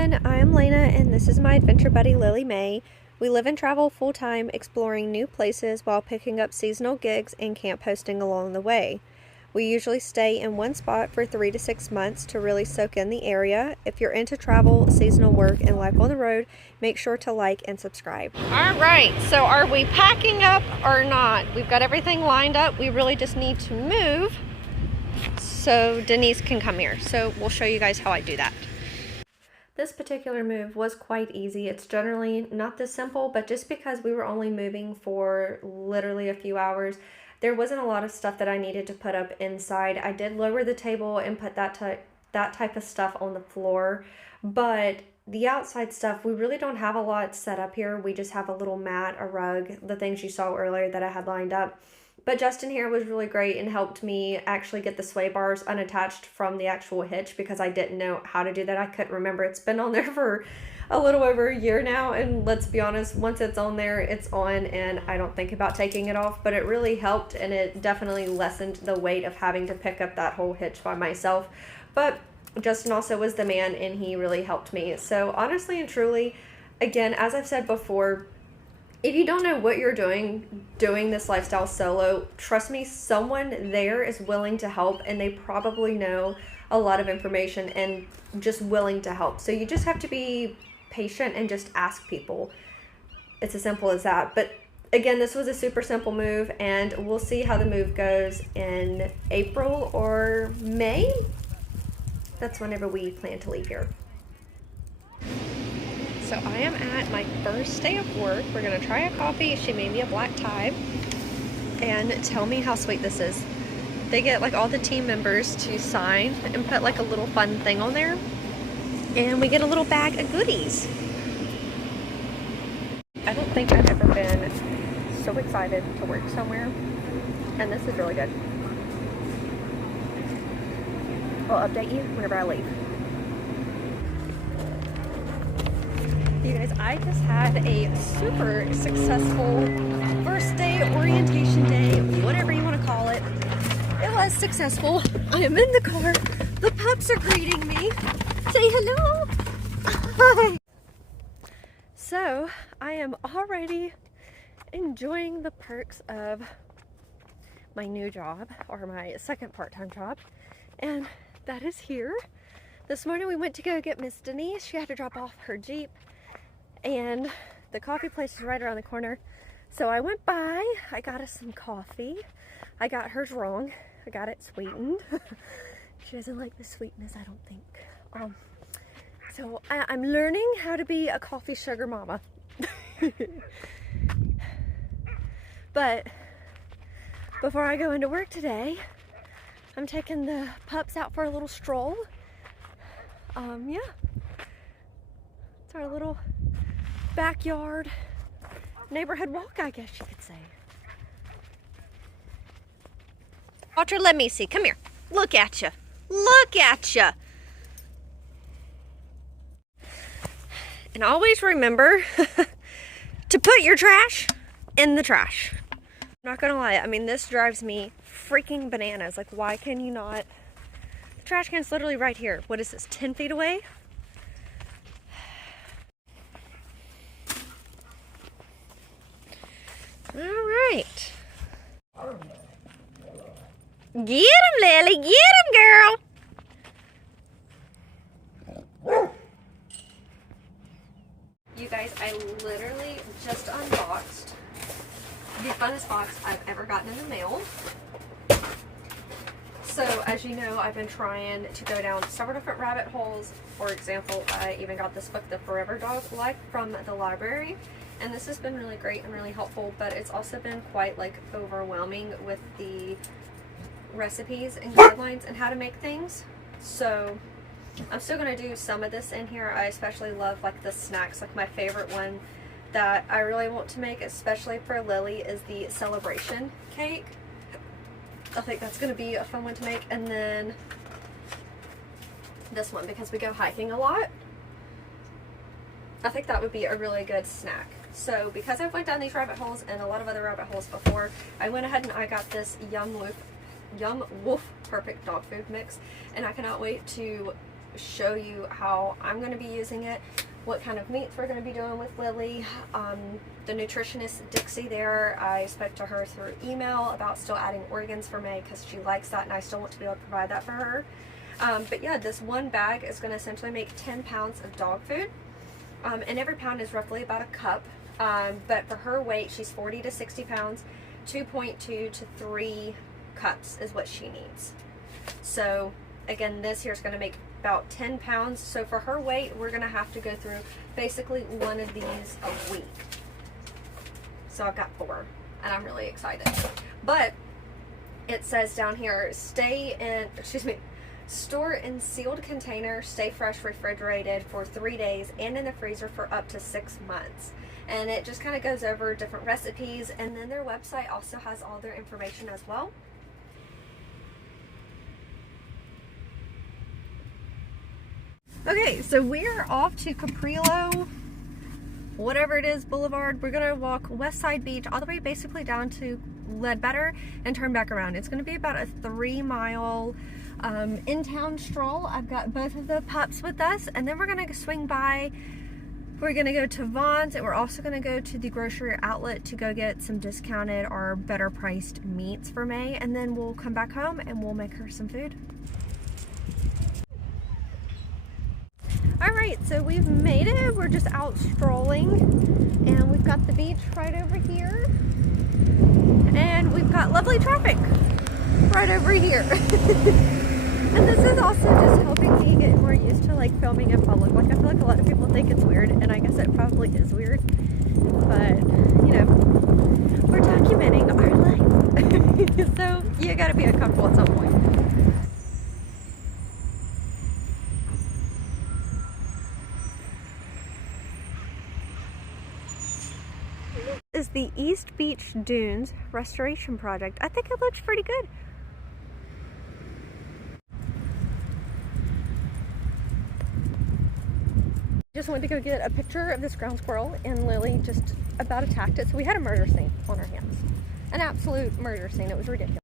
everyone, I'm Lena and this is my adventure buddy Lily Mae. We live and travel full-time exploring new places while picking up seasonal gigs and camp hosting along the way. We usually stay in one spot for 3 to 6 months to really soak in the area. If you're into travel, seasonal work, and life on the road, make sure to like and subscribe. Alright, so are we packing up or not? We've got everything lined up. We really just need to move so Denise can come here. So we'll show you guys how I do that. This particular move was quite easy. It's generally not this simple, but just because we were only moving for literally a few hours, there wasn't a lot of stuff that I needed to put up inside. I did lower the table and put that type of stuff on the floor, but the outside stuff, we really don't have a lot set up here. We just have a little mat, a rug, the things you saw earlier that I had lined up. But Justin here was really great and helped me actually get the sway bars unattached from the actual hitch because I didn't know how to do that. I couldn't remember. It's been on there for a little over a year now, and let's be honest, once it's on there, it's on, and I don't think about taking it off, but it really helped, and it definitely lessened the weight of having to pick up that whole hitch by myself. But Justin also was the man, and he really helped me. So honestly and truly, again, as I've said before, if you don't know what you're doing this lifestyle solo, trust me, someone there is willing to help, and they probably know a lot of information and just willing to help. So you just have to be patient and just ask people. It's as simple as that. But again, this was a super simple move, and we'll see how the move goes in April or May. That's whenever we plan to leave here. So I am at my first day of work. We're gonna try a coffee. She made me a black tie, and tell me how sweet this is. They get like all the team members to sign and put like a little fun thing on there, and we get a little bag of goodies. I don't think I've ever been so excited to work somewhere, and this is really good. I'll update you whenever I leave. You guys, I just had a super successful first day, orientation day, whatever you want to call it. It was successful. I am in the car. The pups are greeting me. Say hello. Hi. So I am already enjoying the perks of my new job, or my second part-time job, and that is here. This morning we went to go get Miss Denise. She had to drop off her Jeep, and the coffee place is right around the corner. So I went by, I got us some coffee. I got hers wrong. I got it sweetened. She doesn't like the sweetness, I don't think. So I'm learning how to be a coffee sugar mama. But before I go into work today, I'm taking the pups out for a little stroll. Yeah. It's our little backyard neighborhood walk, I guess you could say. Walter, let me see. Come here. Look at you. Look at you. And always remember to put your trash in the trash. I'm not gonna lie. I mean, this drives me freaking bananas. Like, why can you not? The trash can's literally right here. What is this, 10 feet away? All right. Get him, Lily. Get him, girl. You guys, I literally just unboxed the funnest box I've ever gotten in the mail. So, as you know, I've been trying to go down several different rabbit holes. For example, I even got this book, The Forever Dog Life, from the library. And this has been really great and really helpful, but it's also been quite like overwhelming with the recipes and guidelines and how to make things. So I'm still going to do some of this in here. I especially love like the snacks. Like my favorite one that I really want to make, especially for Lily, is the celebration cake. I think that's going to be a fun one to make. And then this one, because we go hiking a lot, I think that would be a really good snack. So because I've went down these rabbit holes and a lot of other rabbit holes before, I went ahead and I got this YumWoof Perfect Dog Food Mix, and I cannot wait to show you how I'm going to be using it, what kind of meats we're going to be doing with Lily. The nutritionist Dixie there, I spoke to her through email about still adding organs for Mae because she likes that and I still want to be able to provide that for her. But yeah, this one bag is going to essentially make 10 pounds of dog food, and every pound is roughly about a cup. But for her weight, she's 40 to 60 pounds, 2.2 to 3 cups is what she needs. So again, this here is going to make about 10 pounds. So for her weight, we're going to have to go through basically one of these a week. So I've got 4 and I'm really excited. But it says down here, store in sealed container, stay fresh, refrigerated for 3 days, and in the freezer for up to 6 months. And it just kind of goes over different recipes, and then their website also has all their information as well. Okay, so we're off to Cabrillo, whatever it is, Boulevard. We're gonna walk West Side Beach all the way basically down to Ledbetter and turn back around. It's gonna be about a 3-mile in-town stroll. I've got both of the pups with us, and then we're gonna swing by. We're gonna go to Vaughn's, and we're also gonna go to the grocery outlet to go get some discounted or better priced meats for Mae, and then we'll come back home and we'll make her some food. Alright, so we've made it. We're just out strolling, and we've got the beach right over here, and we've got lovely traffic right over here. And this is also just helping me get more used to like filming in public. Like I feel like a lot of people think it's weird, and I guess it probably is weird, but you know, we're documenting our life. So you gotta be uncomfortable at some point. Is the East Beach Dunes restoration project. I think it looks pretty good. Just wanted to go get a picture of this ground squirrel, and Lily just about attacked it, so we had a murder scene on our hands. An absolute murder scene. It was ridiculous.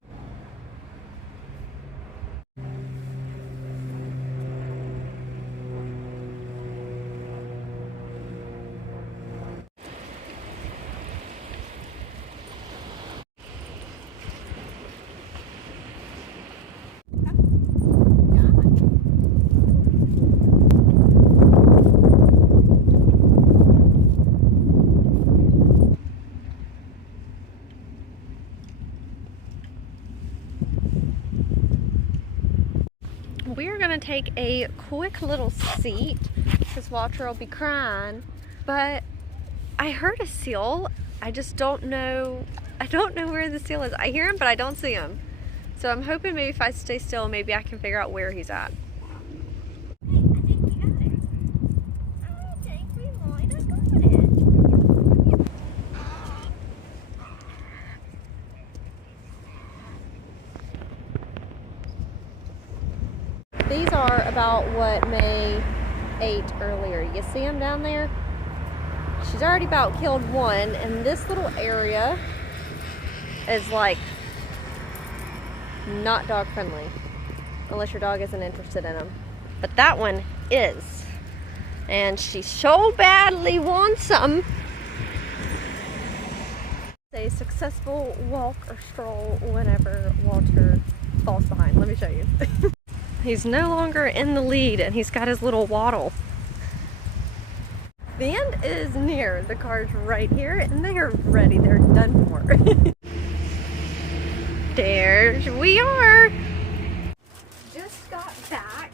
We're gonna take a quick little seat because Walter will be crying, but I heard a seal. I just don't know. I don't know where the seal is. I hear him, but I don't see him. So I'm hoping maybe if I stay still, maybe I can figure out where he's at. These are about what Mae ate earlier. You see them down there? She's already about killed one, and this little area is like not dog friendly unless your dog isn't interested in them. But that one is, and she so badly wants some. A successful walk or stroll whenever Walter falls behind. Let me show you. He's no longer in the lead, and he's got his little waddle. The end is near. The car's right here, and they are ready. They're done for. There we are. Just got back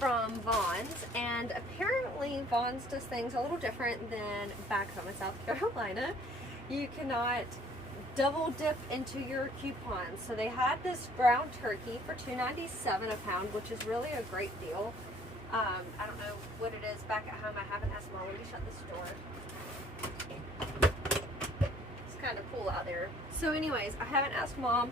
from Vaughn's, and apparently Vaughn's does things a little different than back home in South Carolina. You cannot double dip into your coupons. So they had this ground turkey for $2.97 a pound, which is really a great deal. I don't know what it is back at home. I haven't asked Mom. Let me shut this door. It's kind of cool out there. So anyways, I haven't asked Mom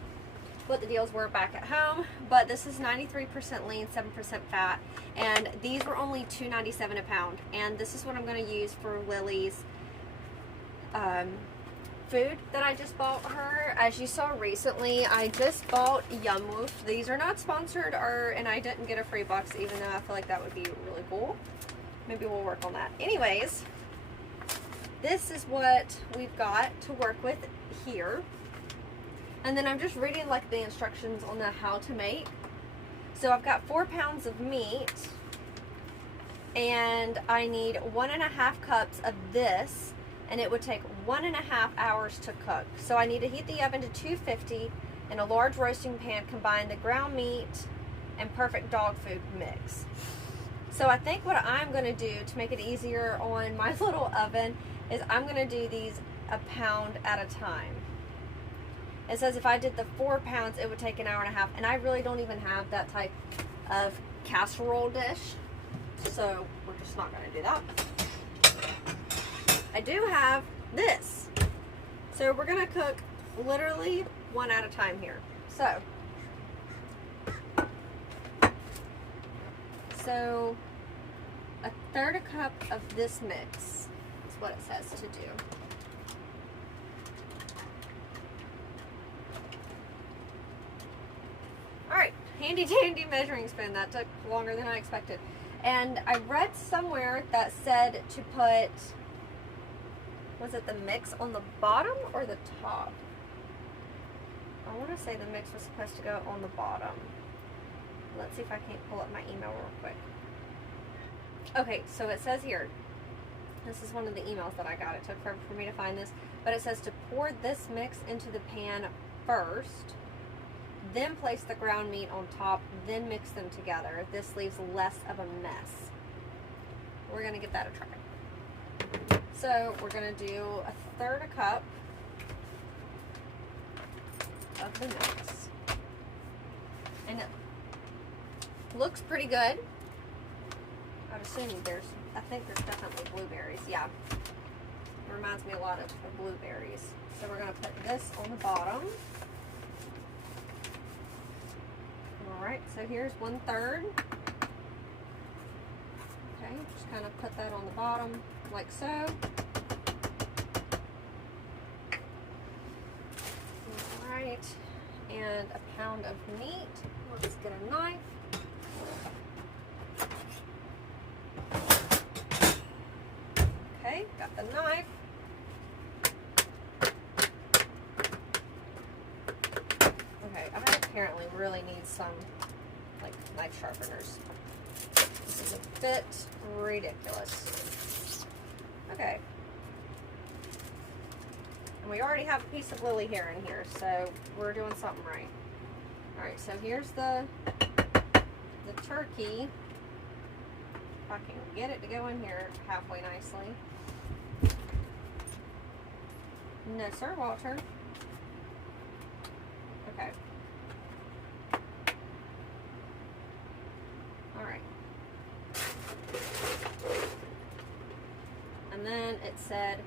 what the deals were back at home, but this is 93% lean, 7% fat, and these were only $2.97 a pound. And this is what I'm going to use for Lily's food that I just bought her. As you saw recently, I just bought YumWoof. These are not sponsored, and I didn't get a free box, even though I feel like that would be really cool. Maybe we'll work on that. Anyways, this is what we've got to work with here. And then I'm just reading like the instructions on the how to make. So I've got 4 pounds of meat, and I need 1.5 cups of this, and it would take 1.5 hours to cook. So I need to heat the oven to 250 in a large roasting pan, combine the ground meat and perfect dog food mix. So I think what I'm going to do to make it easier on my little oven is I'm going to do these a pound at a time. It says if I did the 4 pounds, it would take an hour and a half, and I really don't even have that type of casserole dish, so we're just not going to do that. I do have this, so we're going to cook literally one at a time here. So a 1/3 cup of this mix is what it says to do. Alright, handy dandy measuring spoon. That took longer than I expected. And I read somewhere that said to put, was it the mix on the bottom or the top? I want to say the mix was supposed to go on the bottom. Let's see if I can't pull up my email real quick. Okay, so it says here, this is one of the emails that I got. It took forever for me to find this. But it says to pour this mix into the pan first, then place the ground meat on top, then mix them together. This leaves less of a mess. We're going to give that a try. So we're going to do a 1/3 cup of the mix. And it looks pretty good. I'm assuming I think there's definitely blueberries. Yeah. It reminds me a lot of blueberries. So we're going to put this on the bottom. Alright, so here's 1/3. Okay, just kind of put that on the bottom like so. Alright, and a pound of meat. Let's get a knife. Okay, got the knife. Okay, I apparently really need some like knife sharpeners. This is a bit ridiculous. Okay. And we already have a piece of Lily hair in here, so we're doing something right. Alright, so here's the turkey. If I can get it to go in here halfway nicely. No, sir, Walter. Okay. Alright. And then it said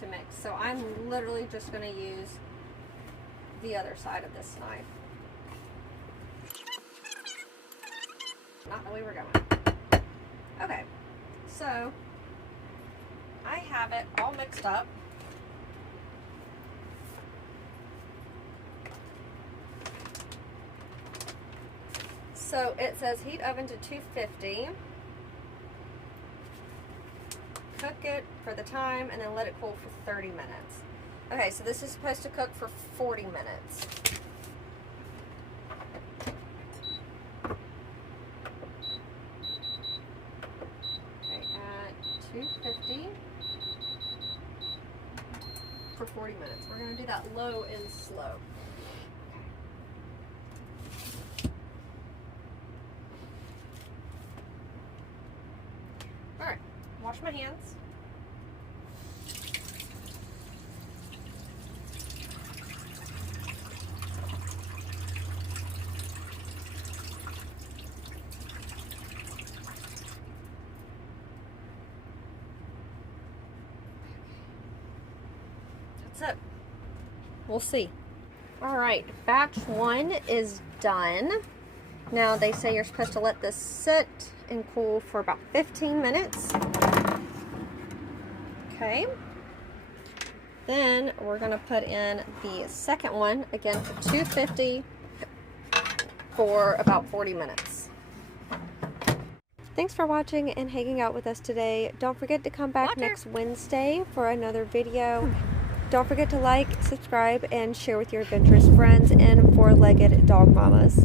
to mix. So I'm literally just going to use the other side of this knife. Not the way we're going. Okay. So I have it all mixed up. So it says heat oven to 250. Cook it for the time and then let it cool for 30 minutes. Okay, so this is supposed to cook for 40 minutes. Okay, at 250 for 40 minutes. We're going to do that low and slow. Alright, wash my hands. That's it. We'll see. Alright, batch 1 is done. Now they say you're supposed to let this sit and cool for about 15 minutes. Okay. Then we're going to put in the second one, again for $2.50 for about 40 minutes. Thanks for watching and hanging out with us today. Don't forget to come back next Wednesday for another video. Don't forget to like, subscribe, and share with your adventurous friends and four-legged dog mamas.